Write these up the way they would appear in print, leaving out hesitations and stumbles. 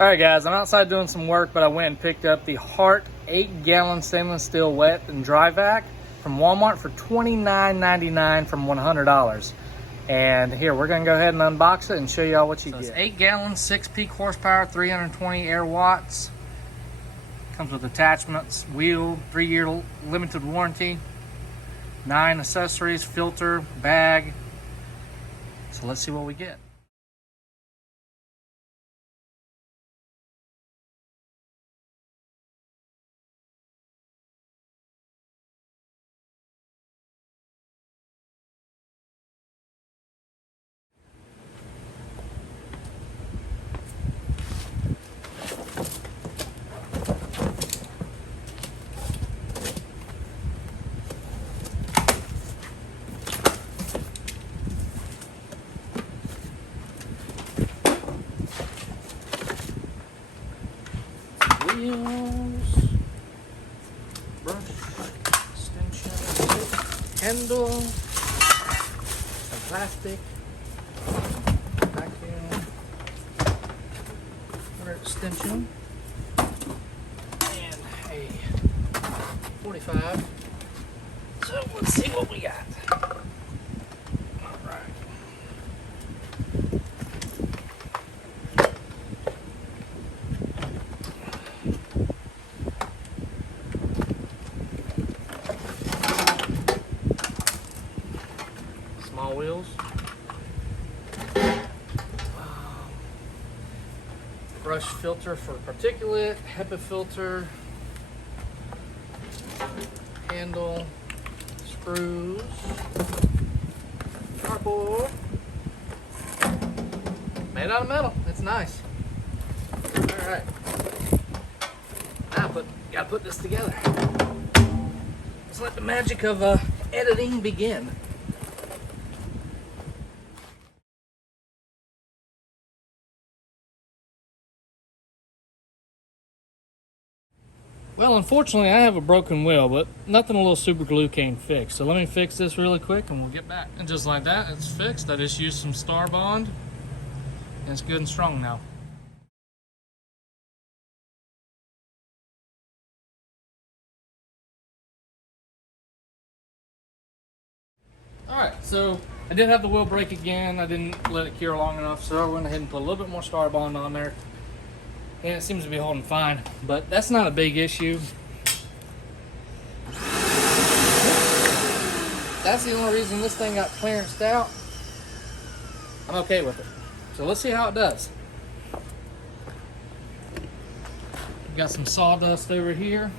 All right, guys, I'm outside doing some work, but I went and picked up the HART 8-gallon stainless steel wet and dry vac from Walmart for $29.99 from $100. And here, we're gonna go ahead and unbox it and show y'all what you get. It's 8 gallons, 6 peak horsepower, 320 air watts. Comes with attachments, wheel, 3-year limited warranty, 9 accessories, filter, bag. So let's see what we get. Wheels, brush, extension, handle, some plastic, vacuum, another extension, and a 45. So let's see what we got. All right. Small wheels, brush filter for particulate, HEPA filter, handle, screws, cardboard, made out of metal. It's nice. All right, now gotta put this together. Let's let the magic of editing begin. Well, unfortunately, I have a broken wheel, but nothing a little super glue can't fix. So let me fix this really quick and we'll get back. And just like that, it's fixed. I just used some Star Bond and it's good and strong now. All right, so I did have the wheel break again. I didn't let it cure long enough, so I went ahead and put a little bit more Star Bond on there. And it seems to be holding fine, but that's not a big issue. That's the only reason this thing got clearanced out. I'm okay with it. So let's see how it does. Got some sawdust over here.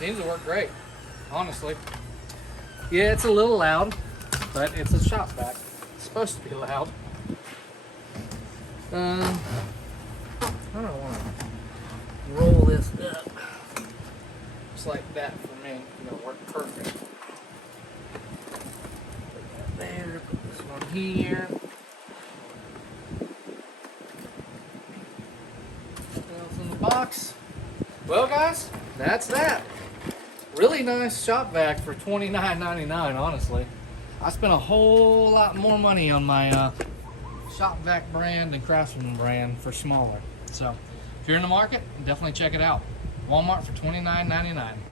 Seems to work great, honestly. Yeah, it's a little loud, but it's a shop vac. It's supposed to be loud. I don't want to roll this up just like that for me. It'll work perfect. Put that there, put this one here. What else in the box? Well, guys, that's that. Really nice shop vac for $29.99, honestly. I spent a whole lot more money on my shop vac brand and Craftsman brand for smaller. So if you're in the market, definitely check it out. Walmart for $29.99.